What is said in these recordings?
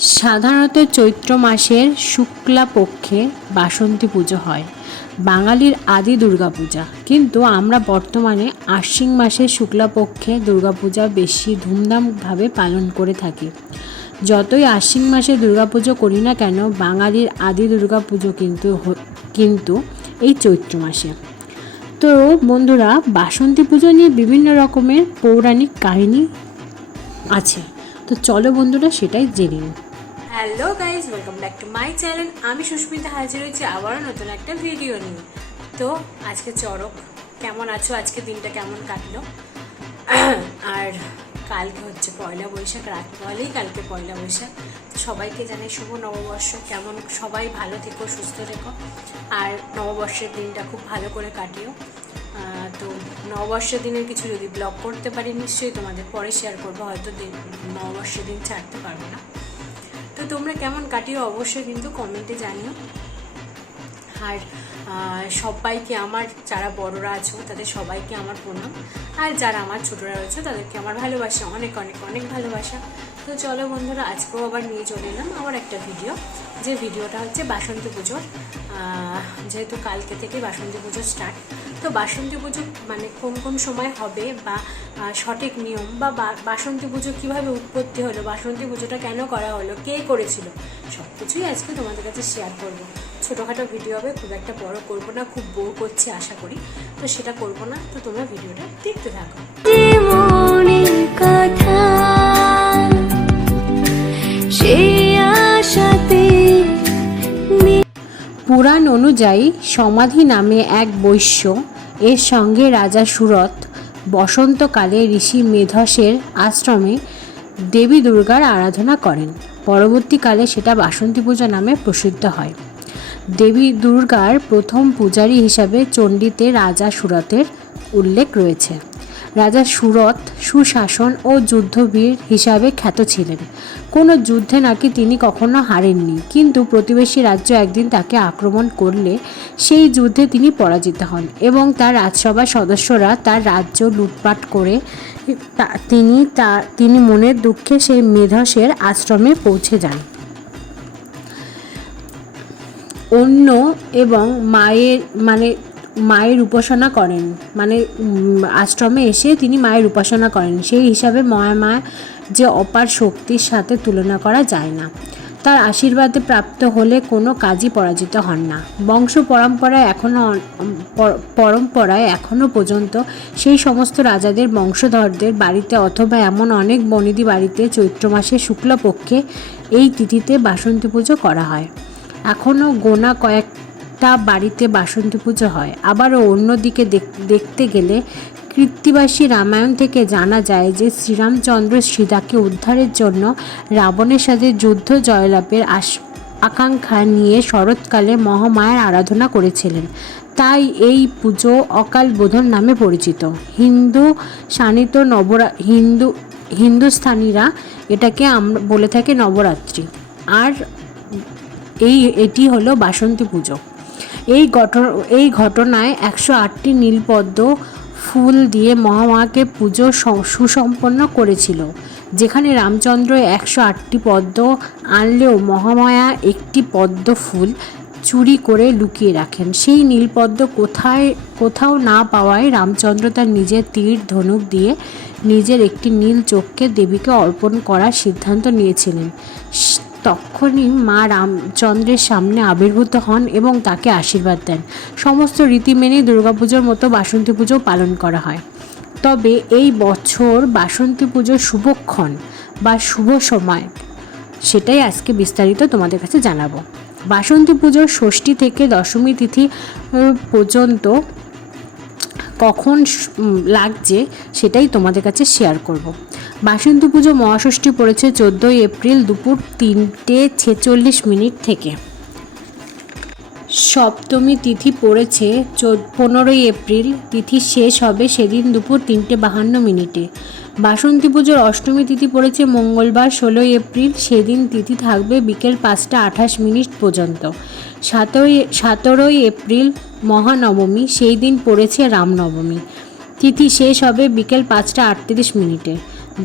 সাধারণত চৈত্র মাসের শুক্লা পক্ষে বাসন্তী পুজো হয়। বাঙালির আদি দুর্গাপূজা কিন্তু আমরা বর্তমানে আশ্বিন মাসের শুক্লাপক্ষে দুর্গাপূজা বেশি ধুমধামভাবে পালন করে থাকি। যতই আশ্বিন মাসে দুর্গাপুজো করি না কেন, বাঙালির আদি দুর্গাপুজো কিন্তু হ- কিন্তু এই চৈত্র মাসে। তো বন্ধুরা, বাসন্তী পুজো নিয়ে বিভিন্ন রকমের পৌরাণিক কাহিনী আছে। তো চলো বন্ধুরা, সেটাই জেনে নিই। Hello guys welcome back to my channel আমি সুস্মিতা হাজির হয়েছি আবারও নতুন একটা ভিডিও নিয়ে। তো আজকে চড়ক, কেমন আছো? আজকে দিনটা কেমন কাটলো? আর কালকে হচ্ছে পয়লা বৈশাখ, রাত বলেই কালকে পয়লা বৈশাখ। সবাইকে জানাই শুভ নববর্ষ। কেমন? সবাই ভালো থেকো, সুস্থ থেকো। আর নববর্ষের দিনটা খুব ভালো করে কাটিও। তো নববর্ষের দিনের কিছু যদি ব্লগ করতে পারি, নিশ্চয়ই তোমাদের পরে শেয়ার করব। হয়তো দিন, নববর্ষের দিন ছাড়তে পারব না। তো তোমরা কেমন কাটিও অবশ্যই কিন্তু কমেন্টে জানিও। আর সবাইকে আমার, যারা বড়রা আছো, তাদের সবাইকে আমার প্রণাম। আর যারা আমার ছোটরা রয়েছে, তাদেরকে আমার ভালোবাসা, অনেক অনেক অনেক ভালোবাসা। তো চলো বন্ধুরা, আজকেও আবার নিয়ে চলে এলাম আমার একটা ভিডিও। যে ভিডিওটা হচ্ছে বাসন্তী পুজোর। যেহেতু কালকে থেকে বাসন্তী পুজো স্টার্ট তো বাসন্তী পুজো মানে কোন কোন সময় হবে বা সঠিক নিয়ম বা বাসন্তী পুজো কীভাবে উৎপত্তি হলো, বাসন্তী পুজোটা কেন করা হলো, কে করেছিল সব কিছুই আজকে তোমাদের কাছে শেয়ার করব। ছোটোখাটো ভিডিও হবে খুব একটা বড় করব না খুব বোর করছে আশা করি। তো সেটা করব না তো তোমরা ভিডিওটা দেখতে থাকো। পুরাণ অনুযায়ী সমাধি নামে এক বৈশ্য এর সঙ্গে রাজা সুরত বসন্তকালে ঋষি মেধসের আশ্রমে দেবী দুর্গার আরাধনা করেন। পরবর্তীকালে সেটা বাসন্তী পূজা নামে প্রসিদ্ধ হয়। দেবী দুর্গার প্রথম পূজারী হিসাবে চণ্ডীতে রাজা সুরতের উল্লেখ রয়েছে। রাজা সুরত সুশাসন ও যুদ্ধবীর হিসাবে খ্যাত ছিলেন। কোনো যুদ্ধে নাকি তিনি কখনো হারেননি, কিন্তু প্রতিবেশী রাজ্য একদিন তাকে আক্রমণ করলে সেই যুদ্ধে তিনি পরাজিত হন এবং তার রাজসভার সদস্যরা তার রাজ্য লুটপাট করে তিনি তা তিনি মনের দুঃখে সেই মেধসের আশ্রমে পৌঁছে যান। অন্য এবং মায়ের মানে মায়ের উপাসনা করেন। মানে আশ্রমে এসে তিনি মায়ের উপাসনা করেন। সেই হিসাবে মহামা যে অপার শক্তির সাথে তুলনা করা যায় না। তার আশীর্বাদে প্রাপ্ত হলে কোনো কাজই পরাজিত হন না। বংশ পরম্পরায় এখনও পরম্পরায় এখনও পর্যন্ত সেই সমস্ত রাজাদের বংশধরদের বাড়িতে অথবা এমন অনেক বনিদি বাড়িতে চৈত্র মাসের শুক্লপক্ষে এই তিথিতে বাসন্তী পুজো করা হয়। এখনও গোনা কয়েকটা বাড়িতে বাসন্তী পুজো হয়। আবারও অন্যদিকে দেখ- দেখতে গেলে কৃত্তিবাসী রামায়ণ থেকে জানা যায় যে শ্রীরামচন্দ্র সীতাকে উদ্ধারের জন্য রাবণের সাথে যুদ্ধ জয়লাভের আশ, আকাঙ্ক্ষা নিয়ে শরৎকালে মহামায়ার আরাধনা করেছিলেন। তাই এই পুজো অকাল বোধন নামে পরিচিত। হিন্দু শানিত নবরা, হিন্দু, হিন্দুস্থানীরা এটাকে আমরা বলে থাকে নবরাত্রি। আর এই, এটি হলো বাসন্তী পুজো। এই ঘটনা এই ঘটনায় একশো আটটি নীলপদ্ম ফুল দিয়ে মহামায়াকে পুজো সুসম্পন্ন করেছিল, যেখানে রামচন্দ্র একশো আটটি পদ্ম আনলেও মহামায়া একটি পদ্ম ফুল চুরি করে লুকিয়ে রাখেন। সেই নীলপদ্ম কোথায়, কোথাও না পাওয়ায় রামচন্দ্র তার নিজের তীর ধনুক দিয়ে নিজের একটি নীল চোখকে দেবীকে অর্পণ করার সিদ্ধান্ত নিয়েছিলেন। তখনই মা রামচন্দ্রের সামনে আবির্ভূত হন এবং তাকে আশীর্বাদ দেন। সমস্ত রীতি মেনেই দুর্গাপুজোর মতো বাসন্তী পুজো পালন করা হয়। তবে এই বছর বাসন্তী পুজোর শুভক্ষণ বা শুভ সময়, সেটাই আজকে বিস্তারিত তোমাদের কাছে জানাব। বাসন্তী পুজোর ষষ্ঠী থেকে দশমী তিথি পর্যন্ত কখন লাগছে সেটাই তোমাদের কাছে শেয়ার করব। বাসন্তী পুজো মহাষষ্ঠী পড়েছে চোদ্দোই এপ্রিল দুপুর তিনটে ছেচল্লিশ মিনিট থেকে সপ্তমী তিথি পড়েছে পনেরোই এপ্রিল। তিথি শেষ হবে সেদিন দুপুর তিনটে বাহান্ন মিনিটে। বাসন্তী পুজোর অষ্টমী তিথি পড়েছে মঙ্গলবার, ষোলোই এপ্রিল। সেদিন তিথি থাকবে বিকেল পাঁচটা আঠাশ মিনিট পর্যন্ত। সাতই, সতেরোই এপ্রিল মহানবমী, সেই দিন পড়েছে রামনবমী। তিথি শেষ হবে বিকেল পাঁচটা আটত্রিশ মিনিটে।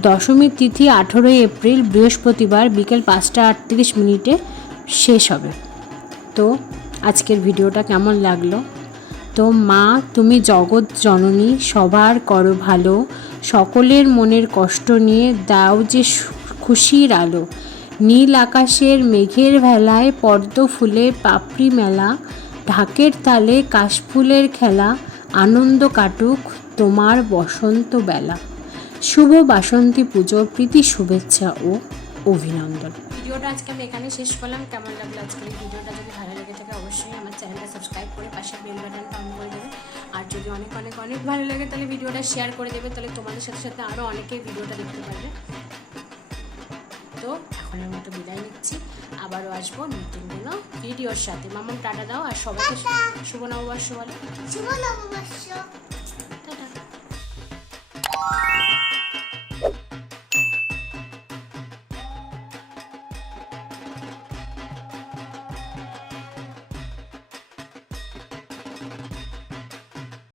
দশমীর তিথি আঠেরোই এপ্রিল, বৃহস্পতিবার বিকেল পাঁচটা আটত্রিশ মিনিটে শেষ হবে। তো আজকের ভিডিওটা কেমন লাগল? তো মা, তুমি জগৎ জননী, সবার করো ভালো, সকলের মনের কষ্ট নিয়ে দাও যে খুশির আলো। নীল আকাশের মেঘের ভেলায় পদ্ম ফুলে পাপড়ি মেলা, ঢাকের তালে কাশফুলের খেলা, আনন্দ কাটুক তোমার বসন্ত বেলা। শুভ বাসন্তী পুজো, প্রীতি শুভেচ্ছা ও অভিনন্দন। ভিডিওটা আজকে আমি এখানে শেষ করলাম। কেমন লাগল আজকের ভিডিওটা? যদি ভালো লেগে থাকে চ্যানেলটা সাবস্ক্রাইব করে পাশে বেল বাটনটা অন করে দেবে। আর যদি অনেক অনেক অনেক ভালো লাগে তাহলে ভিডিওটা শেয়ার করে দেবে। তাহলে তোমাদের সাথে সাথে আরও অনেকেই ভিডিওটা দেখতে পারবে। তো এখনের মতো বিদায় নিচ্ছি। আবারও আসব নতুন কোনো ভিডিওর সাথে। মামন টাটা দাও আর সবাইকে শুভ নববর্ষ বলো। শুভ নববর্ষ।